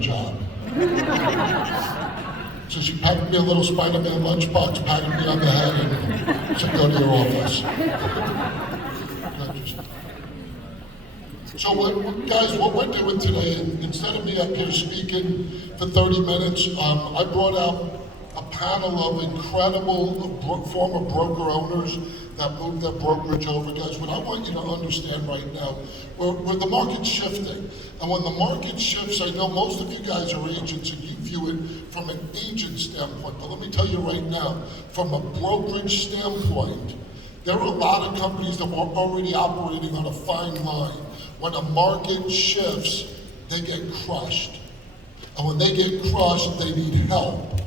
job. So she patted me a little Spider-Man lunchbox, patted me on the head, and said, go to your office. So guys, what we're doing today, instead of me up here speaking for 30 minutes, I brought out a panel of incredible former broker owners that moved their brokerage over. Guys, what I want you to understand right now, where the market's shifting. And when the market shifts, I know most of you guys are agents and you view it from an agent standpoint. But let me tell you right now, from a brokerage standpoint, there are a lot of companies that are already operating on a fine line. When a market shifts, they get crushed. And when they get crushed, they need help.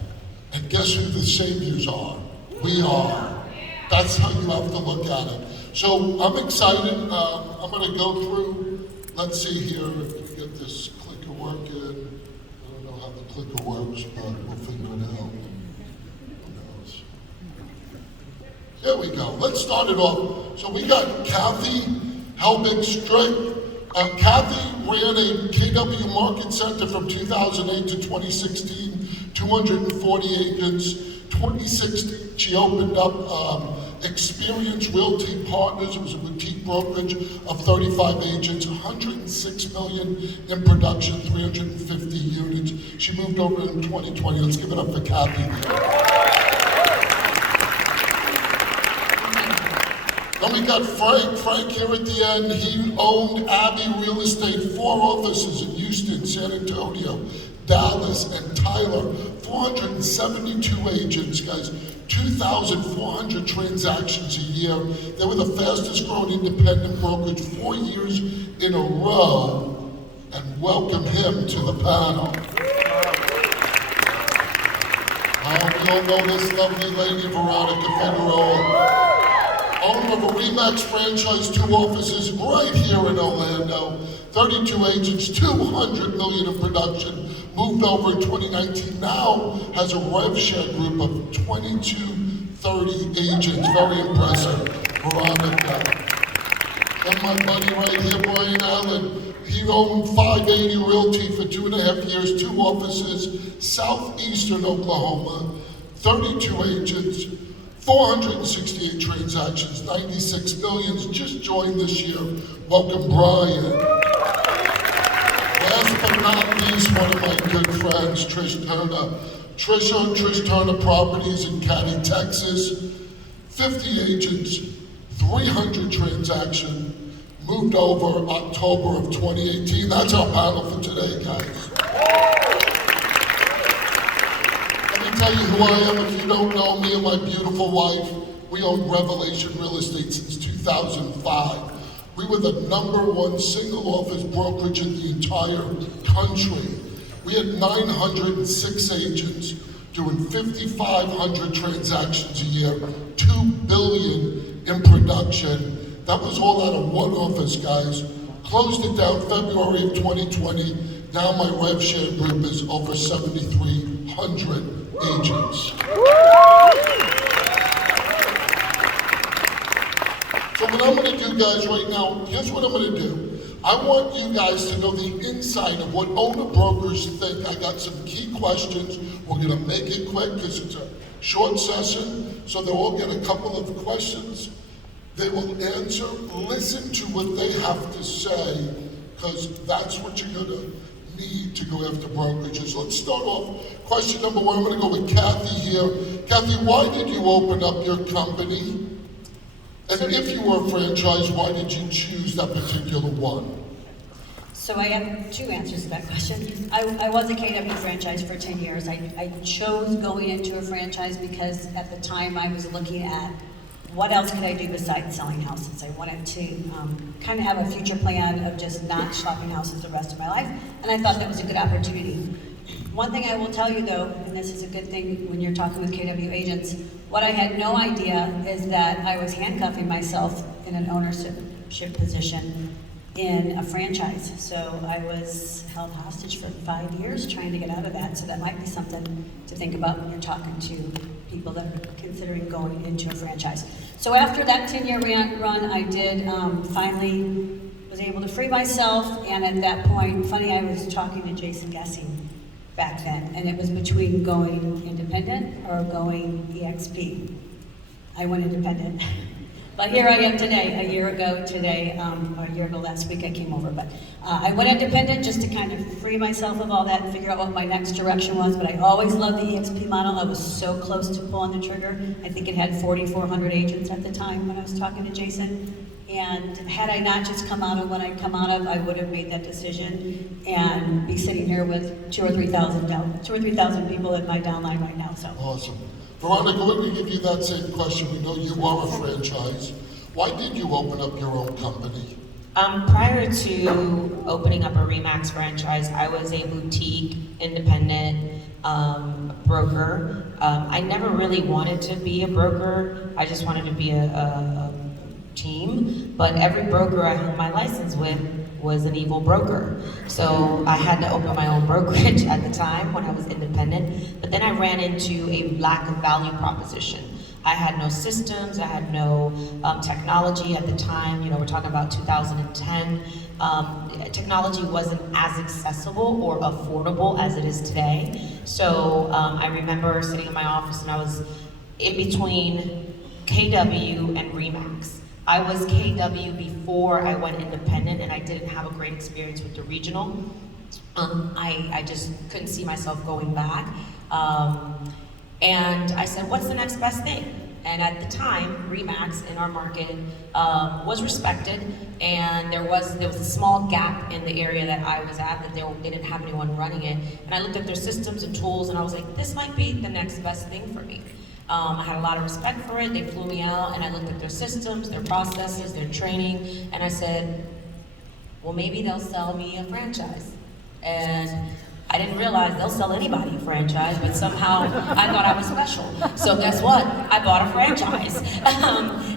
And guess who the saviors are? We are. That's how you have to look at it. So I'm excited. I'm going to go through, let's see here, if we get this clicker working. I don't know how the clicker works, but we'll figure it out. Who knows? There we go. Let's start it off. So we got Kathy Helbig-Strick. Kathy ran a KW Market Center from 2008 to 2016, 240 agents. 2016, she opened up eXp's Realty Partners. It was a boutique brokerage of 35 agents, 106 million in production, 350 units. She moved over in 2020. Let's give it up for Kathy. Then we got Frank. Frank here at the end. He owned Abbey Real Estate, 4 offices in Houston, San Antonio, Dallas, and Tyler. 472 agents, guys. 2,400 transactions a year. They were the fastest growing independent brokerage 4 years in a row. And welcome him to the panel. We all know this lovely lady, Veronica Figueroa. Owner of a RE/MAX franchise, 2 offices right here in Orlando, 32 agents, 200 million in production, moved over in 2019, now has a rev share group of 22-30 agents, very impressive, Veronica. And my buddy right here, Brian Allen, he owned 580 Realty for 2.5 years, 2 offices, southeastern Oklahoma, 32 agents, 468 transactions, 96 millions, just joined this year. Welcome, Brian. Last but not least, one of my good friends, Trish Turner. Trish owned Trish Turner Properties in Caddy, Texas. 50 agents, 300 transactions, moved over October of 2018. That's our panel for today, guys. Tell you who I am if you don't know me and my beautiful wife. We own Revelation Real Estate since 2005. We were the #1 single office brokerage in the entire country. We had 906 agents doing 5,500 transactions a year, 2 billion in production. That was all out of 1 office, guys. Closed it down February of 2020. Now my rev share group is over 7,300 agents. So what I'm going to do, guys, right now, here's what I'm going to do. I want you guys to know the insight of what owner brokers think. I got some key questions. We're going to make it quick because it's a short session, so they'll all get a couple of questions. They will answer, listen to what they have to say, because that's what you're going to need to go after brokerages. Let's start off. Question number 1, I'm going to go with Kathy here. Kathy, why did you open up your company? And if you were a franchise, why did you choose that particular one? So I have 2 answers to that question. I was a KW franchise for 10 years. I chose going into a franchise because at the time I was looking at what else could I do besides selling houses. I wanted to kind of have a future plan of just not shopping houses the rest of my life, and I thought that was a good opportunity. One thing I will tell you though, and this is a good thing when you're talking with KW agents, what I had no idea is that I was handcuffing myself in an ownership position in a franchise. So I was held hostage for 5 years trying to get out of that. So that might be something to think about when you're talking to people that are considering going into a franchise. So after that 10-year run, I did finally was able to free myself, and at that point, funny, I was talking to Jason Guessing back then, and it was between going independent or going eXp. I went independent. But here I am today, a year ago today, or a year ago last week I came over, but I went independent just to kind of free myself of all that and figure out what my next direction was, but I always loved the eXp model. I was so close to pulling the trigger. I think it had 4,400 agents at the time when I was talking to Jason. And had I not just come out of what I'd come out of, I would have made that decision and be sitting here with 2,000 or 3,000 people in my downline right now. So Awesome. Veronica, we're going to give you that same question. We know you are a franchise. Why did you open up your own company? Prior to opening up a RE/MAX franchise, I was a boutique, independent broker. I never really wanted to be a broker. I just wanted to be a team. But every broker I held my license with was an evil broker. So I had to open my own brokerage at the time when I was independent. But then I ran into a lack of value proposition. I had no systems, I had no technology at the time. You know, we're talking about 2010. Technology wasn't as accessible or affordable as it is today. So I remember sitting in my office and I was in between KW and RE/MAX. I was KW before I went independent, and I didn't have a great experience with the regional. I just couldn't see myself going back. And I said, what's the next best thing? And at the time, RE/MAX in our market was respected, and there was a small gap in the area that I was at, that they didn't have anyone running it. And I looked at their systems and tools, and I was like, this might be the next best thing for me. I had a lot of respect for it. They flew me out, and I looked at their systems, their processes, their training, and I said, well, maybe they'll sell me a franchise. And I didn't realize they'll sell anybody a franchise, but somehow I thought I was special. So guess what? I bought a franchise.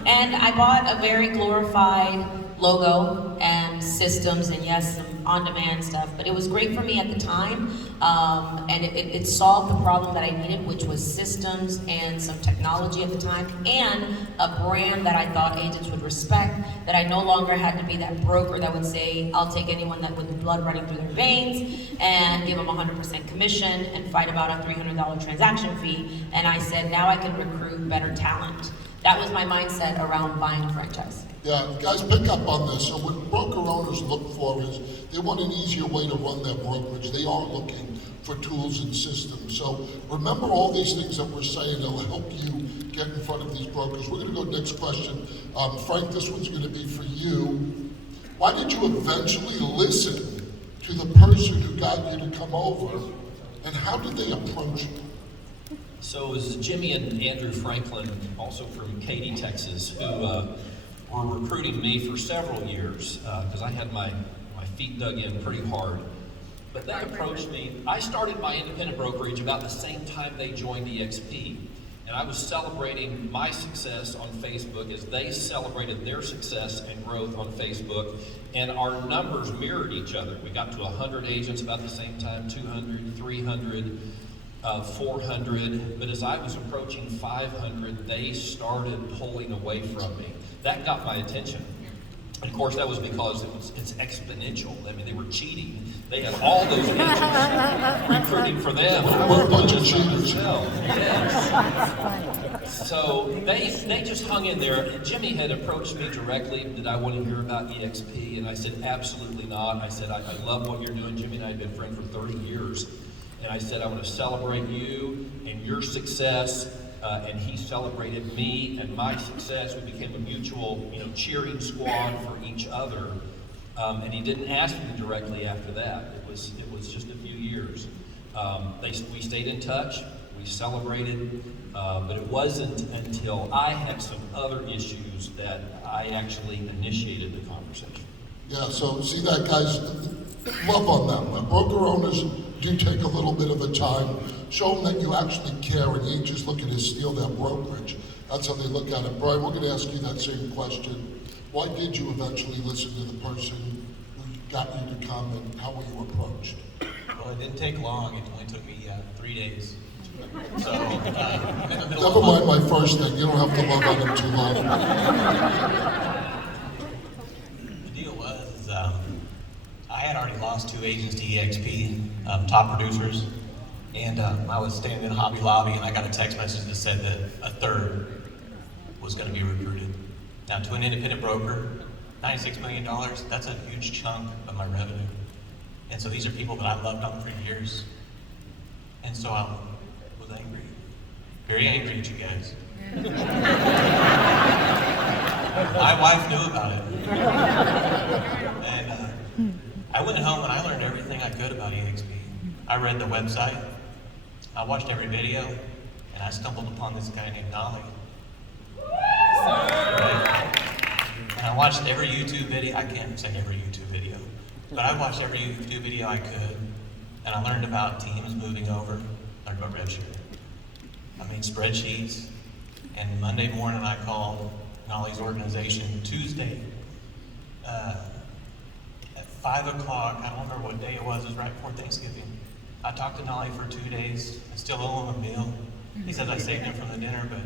And I bought a very glorified logo and systems, and yes, some on-demand stuff, but it was great for me at the time, and it solved the problem that I needed, which was systems and some technology at the time, and a brand that I thought agents would respect, that I no longer had to be that broker that would say, I'll take anyone that with the blood running through their veins and give them 100% commission and fight about a $300 transaction fee. And I said, now I can recruit better talent. That was my mindset around buying a franchise. Yeah, guys, pick up on this. So what broker owners look for is they want an easier way to run their brokerage. They are looking for tools and systems. So remember all these things that we're saying that'll help you get in front of these brokers. We're going to go next question. Frank, this one's going to be for you. Why did you eventually listen to the person who got you to come over, and how did they approach you? So it was Jimmy and Andrew Franklin, also from Katy, Texas, who were recruiting me for several years because I had my feet dug in pretty hard. But they approached me. I started my independent brokerage about the same time they joined eXp. And I was celebrating my success on Facebook as they celebrated their success and growth on Facebook. And our numbers mirrored each other. We got to 100 agents about the same time, 200, 300. 400, but as I was approaching 500, they started pulling away from me. That got my attention. And of course, that was because it's exponential. I mean, they were cheating. They had all those agents recruiting for them. We're a bunch of cheaters. Yes. So they just hung in there. Jimmy had approached me directly. Did I want to hear about eXp? And I said, absolutely not. I said, I love what you're doing. Jimmy and I have been friends for 30 years. And I said, I want to celebrate you and your success. And he celebrated me and my success. We became a mutual, cheering squad for each other. And he didn't ask me directly after that. It was just a few years. We stayed in touch. We celebrated. But it wasn't until I had some other issues that I actually initiated the conversation. Yeah. So see that, guys. Love on them. Broker owners do take a little bit of a time. Show them that you actually care and you ain't just looking to steal their brokerage. That's how they look at it. Brian, we're going to ask you that same question. Why did you eventually listen to the person who got you to come, and how were you approached? Well, it didn't take long. It only took me 3 days. So, Never mind my first thing. You don't have to love on them too long. The deal was, had already lost 2 agents to eXp, top producers, and I was standing in Hobby Lobby, and I got a text message that said that a third was going to be recruited. Now, to an independent broker, $96 million, that's a huge chunk of my revenue. And so these are people that I've loved on for years. And so I was angry, very angry at you guys. My wife knew about it. And I went home and I learned everything I could about eXp. I read the website, I watched every video, and I stumbled upon this guy named Nolly. Right? And I watched every YouTube video. I can't say every YouTube video, but I watched every YouTube video I could, and I learned about teams moving over, learned about RevShare. I made spreadsheets, and Monday morning I called Nolly's organization. Tuesday at 5 o'clock, I don't remember what day it was right before Thanksgiving. I talked to Nolly for 2 days. I still owe him a meal. He said I saved him from the dinner, but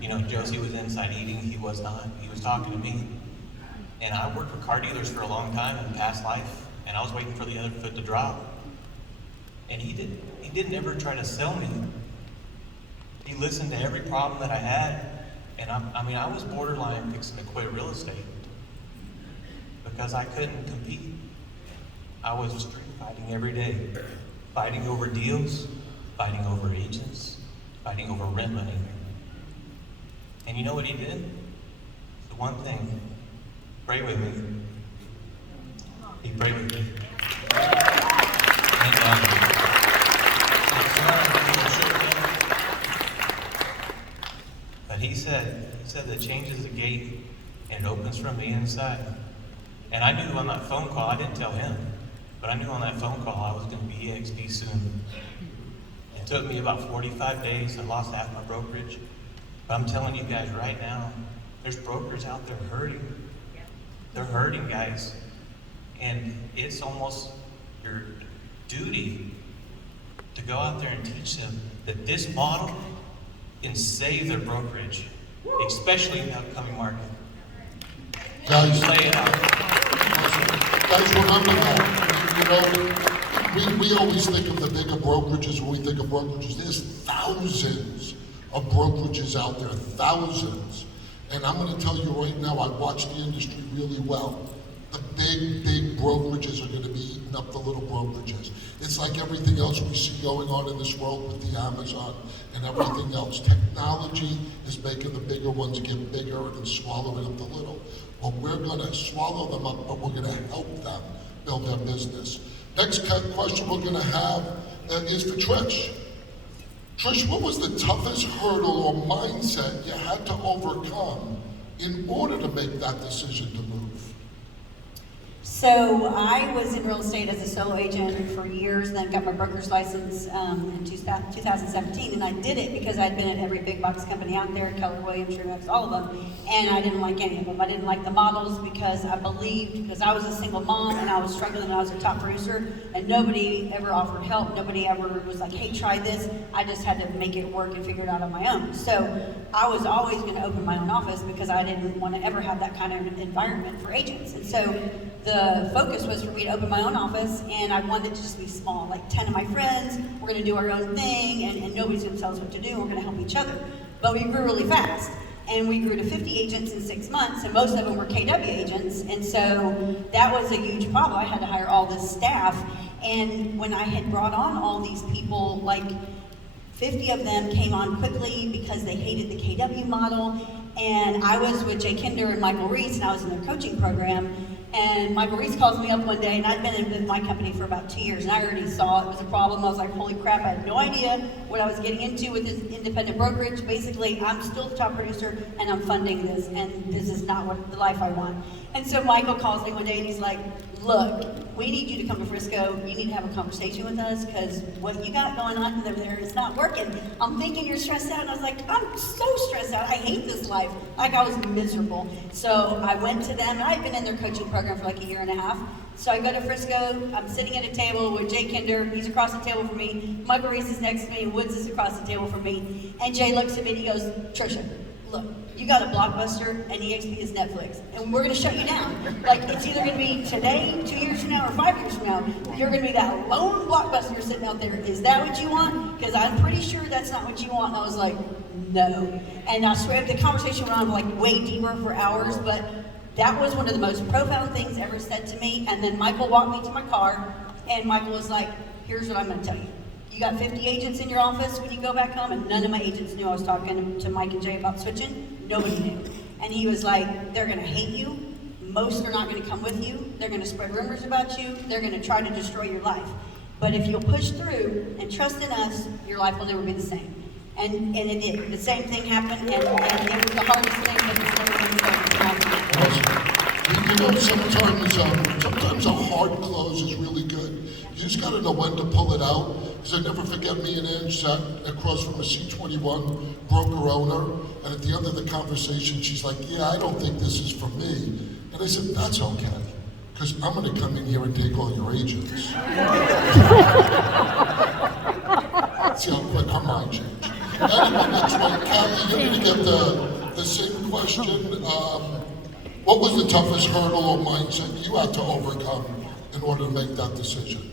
you know, Josie was inside eating, he was not. He was talking to me. And I worked for car dealers for a long time in past life, and I was waiting for the other foot to drop. And he didn't ever try to sell me. He listened to every problem that I had, and I was borderline fixing to quit real estate because I couldn't compete. I was street fighting every day, fighting over deals, fighting over agents, fighting over rent money. And you know what he did? The one thing, pray with me. He prayed with me. But he said that changes the gate and it opens from the inside. And I knew on that phone call, I didn't tell him, but I knew on that phone call I was going to be eXp soon. It took me about 45 days. I lost half my brokerage. But I'm telling you guys right now, there's brokers out there hurting. They're hurting, guys. And it's almost your duty to go out there and teach them that this model can save their brokerage, especially in the upcoming market. Guys, Lay it out. guys, remember that. You know, we always think of the bigger brokerages when we think of brokerages. There's thousands of brokerages out there, thousands. And I'm going to tell you right now, I watch the industry really well. The big brokerages are going to be eating up the little brokerages. It's like everything else we see going on in this world with the Amazon and everything else. Technology is making the bigger ones get bigger and swallowing up the little. Well, we're going to swallow them up, but we're going to help them build their business. Next question we're going to have is for Trish. Trish, what was the toughest hurdle or mindset you had to overcome in order to make that decision to move? So I was in real estate as a solo agent for years, then got my broker's license in 2017, and I did it because I'd been at every big box company out there, Keller Williams, Shermax, all of them, and I didn't like any of them. I didn't like the models because I was a single mom and I was struggling and I was a top producer, and nobody ever offered help. Nobody ever was like, hey, try this. I just had to make it work and figure it out on my own. So I was always going to open my own office because I didn't want to ever have that kind of environment for agents. And so the focus was for me to open my own office, and I wanted it to just be small, like 10 of my friends. We're going to do our own thing, and nobody's going to tell us what to do. We're going to help each other. But we grew really fast, and we grew to 50 agents in 6 months, and most of them were KW agents, and so that was a huge problem. I had to hire all this staff, and when I had brought on all these people, like 50 of them came on quickly because they hated the KW model, and I was with Jay Kinder and Michael Reese, and I was in their coaching program. And Michael Reese calls me up one day, and I'd been in my company for about 2 years, and I already saw it was a problem. I was like, holy crap, I had no idea what I was getting into with this independent brokerage. Basically, I'm still the top producer, and I'm funding this, and this is not what the life I want. And so Michael calls me one day, and he's like, look, we need you to come to Frisco. You need to have a conversation with us, because what you got going on over there is not working. I'm thinking you're stressed out, and I was like, I'm so stressed out. I hate this life. Like, I was miserable. So I went to them, and I'd been in their coaching program for like 1.5 years. So I go to Frisco, I'm sitting at a table with Jay Kinder, he's across the table from me, Michael Reese is next to me, and Woods is across the table from me. And Jay looks at me and he goes, Trisha, look, you got a Blockbuster and eXp is Netflix, and we're gonna shut you down. Like, it's either gonna be today, 2 years from now, or 5 years from now. You're gonna be that lone Blockbuster sitting out there. Is that what you want? Because I'm pretty sure that's not what you want. And I was like, no. And I swear the conversation went on like way deeper for hours, but that was one of the most profound things ever said to me. And then Michael walked me to my car, and Michael was like, here's what I'm gonna tell you. You got 50 agents in your office when you go back home, and none of my agents knew I was talking to Mike and Jay about switching. Nobody knew. And he was like, they're gonna hate you. Most are not gonna come with you. They're gonna spread rumors about you. They're gonna try to destroy your life. But if you'll push through and trust in us, your life will never be the same. And it did. The same thing happened, and it was the hardest thing, but it's never been so Awesome. Sometimes a hard close is really good. You just got to know when to pull it out. Because I never forget, me and Ange sat across from a C21 broker owner, and at the end of the conversation, she's like, yeah, I don't think this is for me. And I said, that's okay, because I'm going to come in here and take all your agents. See how quick her mind changed. Anyway, next one, Kathy, you're going to get the same question. What was the toughest hurdle or mindset you had to overcome in order to make that decision?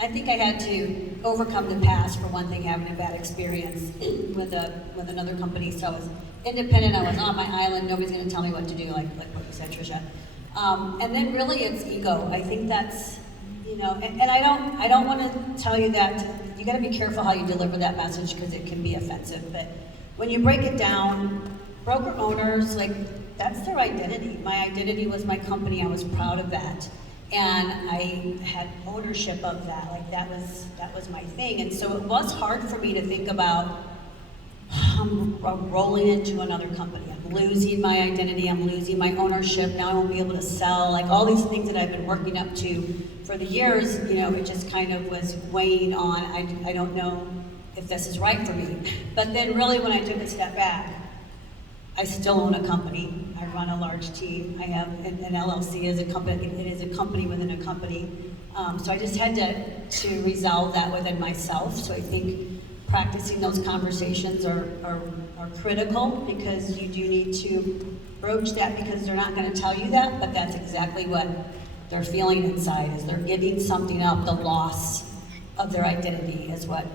I think I had to overcome the past, for one thing, having a bad experience with another company. So I was independent, I was on my island, nobody's gonna tell me what to do, like what you said, Tricia. And then really it's ego. I think that's, and I don't wanna tell you that, you gotta be careful how you deliver that message because it can be offensive. But when you break it down, broker owners, like, that's their identity. My identity was my company, I was proud of that. And I had ownership of that, like that was my thing. And so it was hard for me to think about, I'm rolling into another company. I'm losing my identity, I'm losing my ownership, now I won't be able to sell, like all these things that I've been working up to for the years, it just kind of was weighing on, I don't know if this is right for me. But then really when I took a step back, I still own a company. I run a large team. I have an LLC as a company. It is a company within a company. So I just had to resolve that within myself. So I think practicing those conversations are critical, because you do need to broach that, because they're not going to tell you that, but that's exactly what they're feeling inside, is they're giving something up. The loss of their identity is what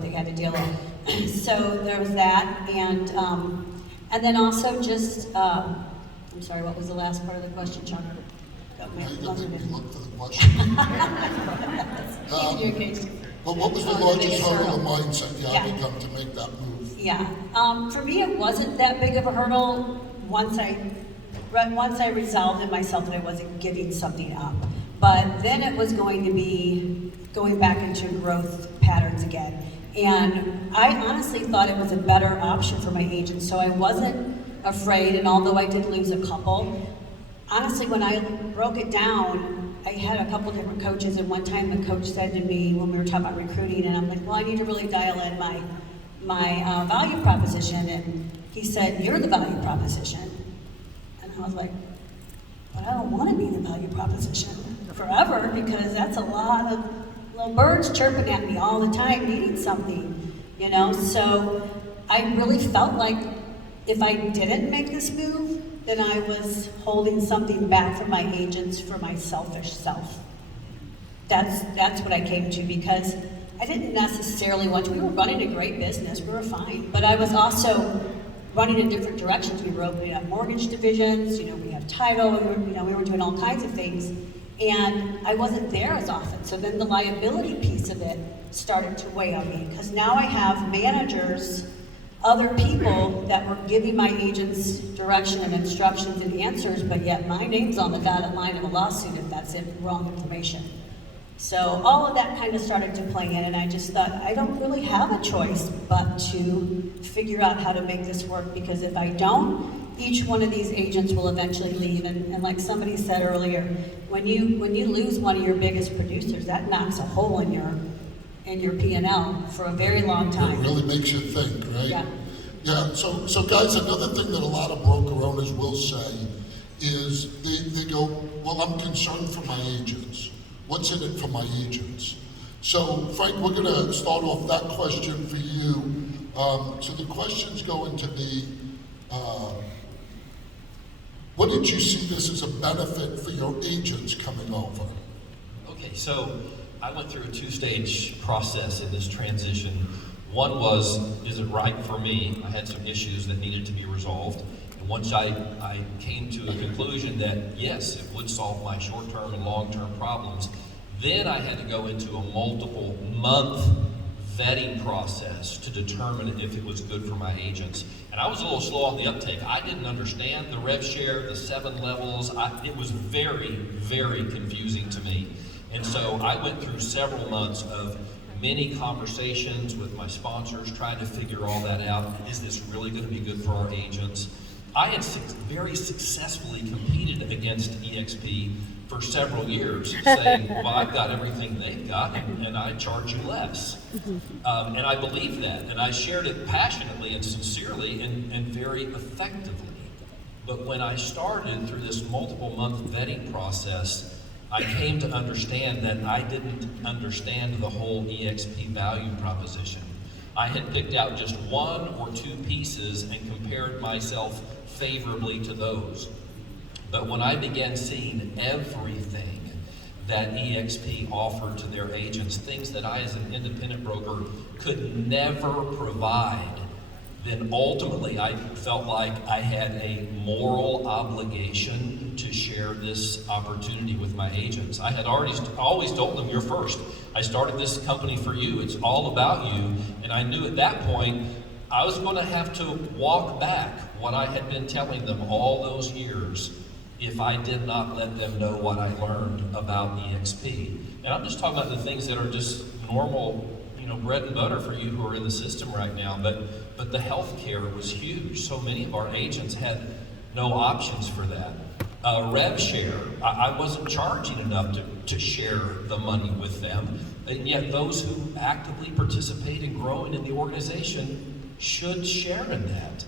they had to deal with. So there was that, and then also just, I'm sorry, what was the last part of the question, Chuck? Now you can make me look for the question. But what was the largest hurdle or mindset you had to come to make that move? Yeah, for me it wasn't that big of a hurdle once I resolved in myself that I wasn't giving something up. But then it was going to be going back into growth patterns again. And I honestly thought it was a better option for my agents, so I wasn't afraid, and although I did lose a couple, honestly, when I broke it down, I had a couple different coaches, and one time the coach said to me when we were talking about recruiting, and I'm like, well, I need to really dial in my value proposition, and he said, you're the value proposition. And I was like, but I don't want to be the value proposition forever, because that's a lot of little birds chirping at me all the time, needing something, So I really felt like if I didn't make this move, then I was holding something back from my agents for my selfish self. That's what I came to, because I didn't necessarily want to. We were running a great business, we were fine, but I was also running in different directions. We were opening up mortgage divisions, we have title, we were doing all kinds of things. And I wasn't there as often. So then the liability piece of it started to weigh on me, because now I have managers, other people that were giving my agents direction and instructions and answers, but yet my name's on the dotted line of a lawsuit if that's wrong information. So all of that kind of started to play in, and I just thought, I don't really have a choice but to figure out how to make this work, because if I don't, each one of these agents will eventually leave. And like somebody said earlier, when you lose one of your biggest producers, that knocks a hole in your P&L for a very long time. It really makes you think, right? Yeah. Yeah, so guys, another thing that a lot of broker owners will say is they go, well, I'm concerned for my agents. What's in it for my agents? So Frank, we're gonna start off that question for you. So the question's going to be, What did you see this as a benefit for your agents coming over? Okay, so I went through a two-stage process in this transition. One was, is it right for me? I had some issues that needed to be resolved. And once I came to a conclusion that, yes, it would solve my short-term and long-term problems, then I had to go into a multiple-month vetting process to determine if it was good for my agents. And I was a little slow on the uptake. I didn't understand the rev share, the 7 levels. It was very, very confusing to me. And so I went through several months of many conversations with my sponsors, trying to figure all that out. Is this really going to be good for our agents? I had very successfully competed against eXp for several years, saying, well, I've got everything they've got, and I charge you less. And I believed that, and I shared it passionately and sincerely and very effectively. But when I started through this multiple-month vetting process, I came to understand that I didn't understand the whole eXp value proposition. I had picked out just 1 or 2 pieces and compared myself favorably to those. But when I began seeing everything that eXp offered to their agents, things that I as an independent broker could never provide, then ultimately I felt like I had a moral obligation to share this opportunity with my agents. I had always told them, you're first. I started this company for you. It's all about you. And I knew at that point, I was going to have to walk back what I had been telling them all those years if I did not let them know what I learned about eXp. And I'm just talking about the things that are just normal, bread and butter for you who are in the system right now, but the health care was huge. So many of our agents had no options for that. Rev share, I wasn't charging enough to share the money with them, and yet those who actively participate in growing in the organization should share in that.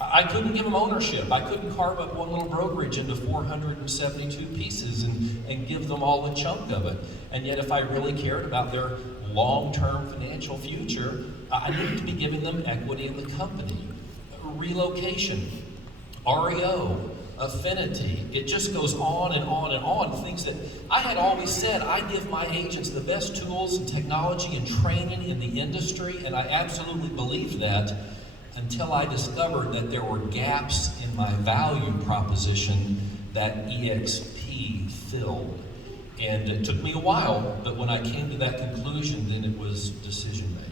I couldn't give them ownership. I couldn't carve up one little brokerage into 472 pieces and give them all a chunk of it. And yet if I really cared about their long-term financial future, I needed to be giving them equity in the company. Relocation, REO, affinity, it just goes on and on and on. Things that I had always said, I give my agents the best tools and technology and training in the industry, and I absolutely believe that, until I discovered that there were gaps in my value proposition that eXp filled. And it took me a while, but when I came to that conclusion, then it was decision made.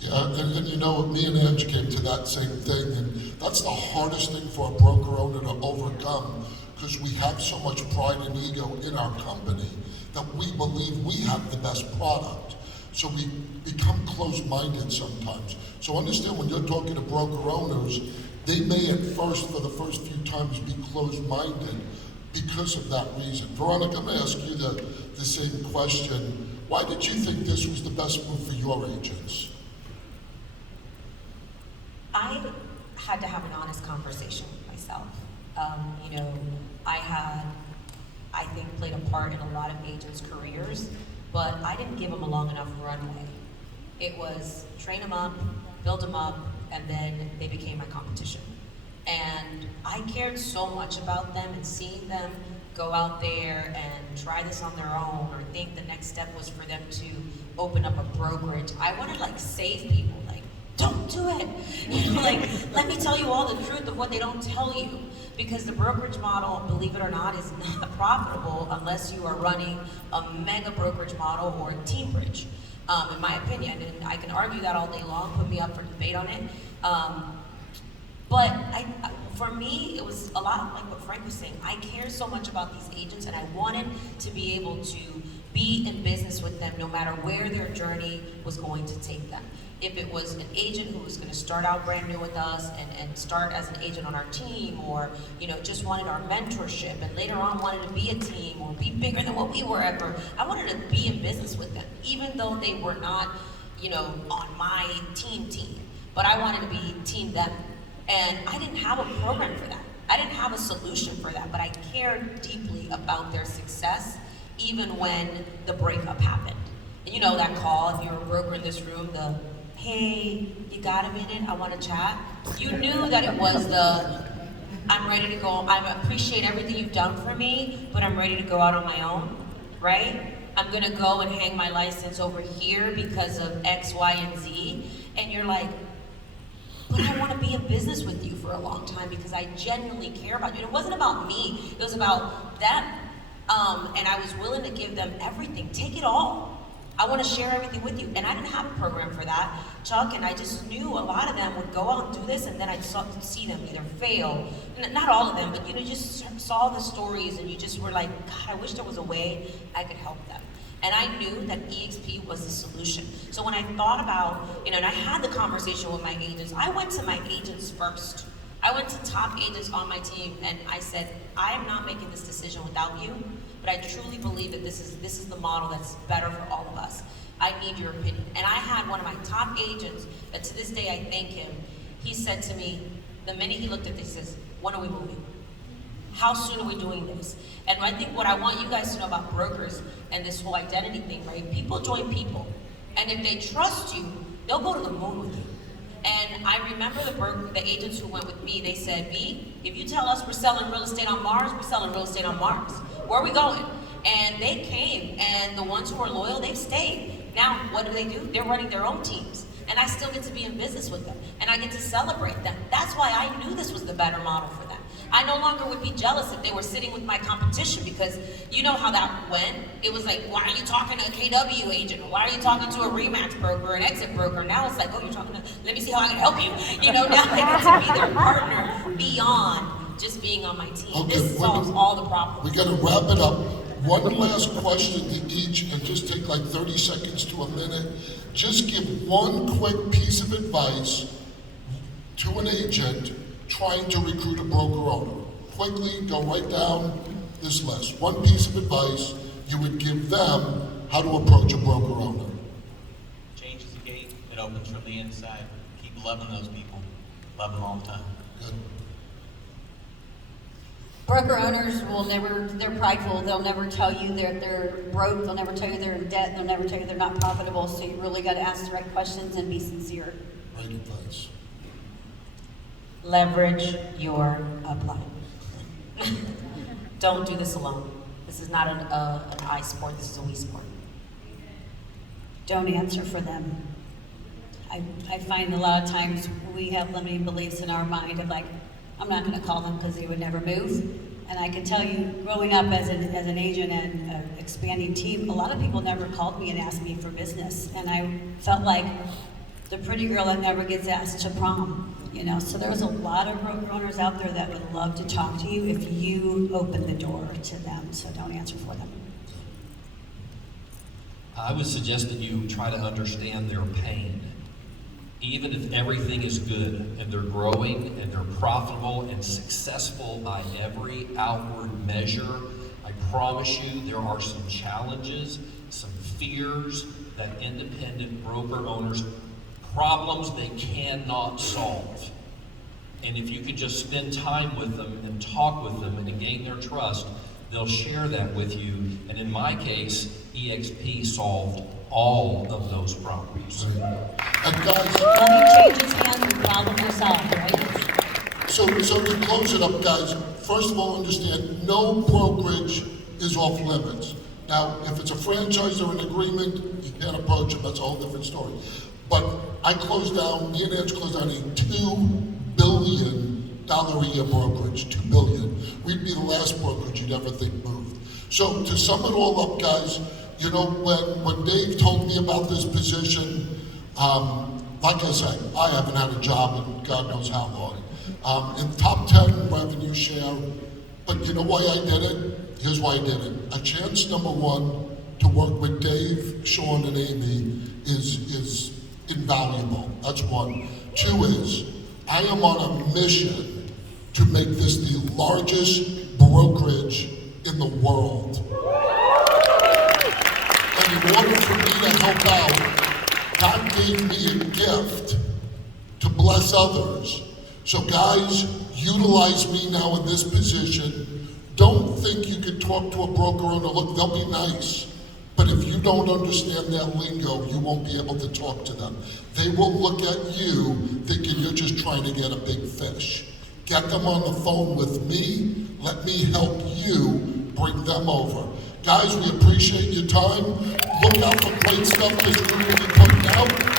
Yeah, and me and Ange came to that same thing, and that's the hardest thing for a broker owner to overcome, because we have so much pride and ego in our company that we believe we have the best product. So we become closed-minded sometimes. So understand, when you're talking to broker owners, they may at first, for the first few times, be closed-minded because of that reason. Veronica, I'm going to ask you the same question. Why did you think this was the best move for your agents? I had to have an honest conversation with myself. I think, played a part in a lot of agents' careers, but I didn't give them a long enough runway. It was train them up, build them up, and then they became my competition. And I cared so much about them, and seeing them go out there and try this on their own, or think the next step was for them to open up a brokerage. I wanted to save people, don't do it. Let me tell you all the truth of what they don't tell you. Because the brokerage model, believe it or not, is not profitable unless you are running a mega brokerage model or a team bridge, in my opinion. And I can argue that all day long, put me up for debate on it. But for me, it was a lot like what Frank was saying. I care so much about these agents, and I wanted to be able to be in business with them no matter where their journey was going to take them. If it was an agent who was going to start out brand new with us and start as an agent on our team, or just wanted our mentorship, and later on wanted to be a team or be bigger than what we were ever, I wanted to be in business with them, even though they were not, on my team. But I wanted to be team them. And I didn't have a program for that. I didn't have a solution for that, but I cared deeply about their success, even when the breakup happened. And that call, if you're a broker in this room, the hey, you got a minute? I want to chat. You knew that it was the, I'm ready to go. I appreciate everything you've done for me, but I'm ready to go out on my own, right? I'm gonna go and hang my license over here because of X, Y, and Z. And you're like, but I want to be in business with you for a long time because I genuinely care about you. And it wasn't about me, it was about them. And I was willing to give them everything, take it all. I want to share everything with you. And I didn't have a program for that, Chuck, and I just knew a lot of them would go out and do this, and then I'd see them either fail. Not all of them, but you just saw the stories, and you just were like, God, I wish there was a way I could help them. And I knew that eXp was the solution. So when I thought about, and I had the conversation with my agents, I went to my agents first. I went to top agents on my team, and I said, I am not making this decision without you, but I truly believe that this is the model that's better for all of us. I need your opinion. And I had one of my top agents, that to this day I thank him, he said to me, the minute he looked at this, he says, when are we moving? How soon are we doing this? And I think what I want you guys to know about brokers and this whole identity thing, right? People join people. And if they trust you, they'll go to the moon with you. And I remember the agents who went with me, they said, B, if you tell us we're selling real estate on Mars, we're selling real estate on Mars. Where are we going? And they came, and the ones who are loyal, they've stayed. Now, what do? They're running their own teams. And I still get to be in business with them. And I get to celebrate them. That's why I knew this was the better model for them. I no longer would be jealous if they were sitting with my competition, because you know how that went. It was like, why are you talking to a KW agent? Why are you talking to a Remax broker, an exit broker? Now it's like, oh, you're talking to, let me see how I can help you. Now I get to be their partner beyond just being on my team. Okay, this solves all the problems. We gotta wrap it up. One last question to each, and just take like 30 seconds to a minute. Just give one quick piece of advice to an agent trying to recruit a broker owner. Quickly, go right down this list. One piece of advice you would give them how to approach a broker owner. Change is the gate. It opens from the inside. Keep loving those people. Love them all the time. Good. Broker owners will never, they're prideful, they'll never tell you they're broke, they'll never tell you they're in debt, they'll never tell you they're not profitable, so you really gotta ask the right questions and be sincere. Great advice. Leverage your upline. Don't do this alone. This is not an I sport, this is a we sport. Don't answer for them. I find a lot of times we have limiting beliefs in our mind of like, I'm not gonna call them because they would never move. And I can tell you, growing up as an agent and an expanding team, a lot of people never called me and asked me for business. And I felt like the pretty girl that never gets asked to prom. So there's a lot of broker owners out there that would love to talk to you if you open the door to them, so don't answer for them. I would suggest that you try to understand their pain. Even if everything is good and they're growing and they're profitable and successful by every outward measure, I promise you there are some challenges, some fears that independent broker owners, problems they cannot solve. And if you could just spend time with them and talk with them and gain their trust, they'll share that with you. And in my case, eXp solved all of those problems. And guys, Nothing changes hands, the problem is solved, right? so to close it up, guys, first of all, understand no brokerage is off limits. Now, if it's a franchise or an agreement, you can't approach them. That's a whole different story. But me and Ange closed down a $2 billion a year brokerage, $2 billion. We'd be the last brokerage you'd ever think moved. So to sum it all up, guys, when Dave told me about this position, like I said, I haven't had a job in God knows how long. In top 10 revenue share, but you know why I did it? Here's why I did it. A chance, number one, to work with Dave, Sean, and Amy is invaluable. That's one. Two is, I am on a mission to make this the largest brokerage in the world. And in order for me to help out, God gave me a gift to bless others. So guys, utilize me now in this position. Don't think you can talk to a broker owner, look, they'll be nice, But if you don't understand their lingo, you won't be able to talk to them. They will look at you thinking you're just trying to get a big fish. Get them on the phone with me. Let me help you bring them over. Guys, we appreciate your time. Look out for great stuff this group will be putting out.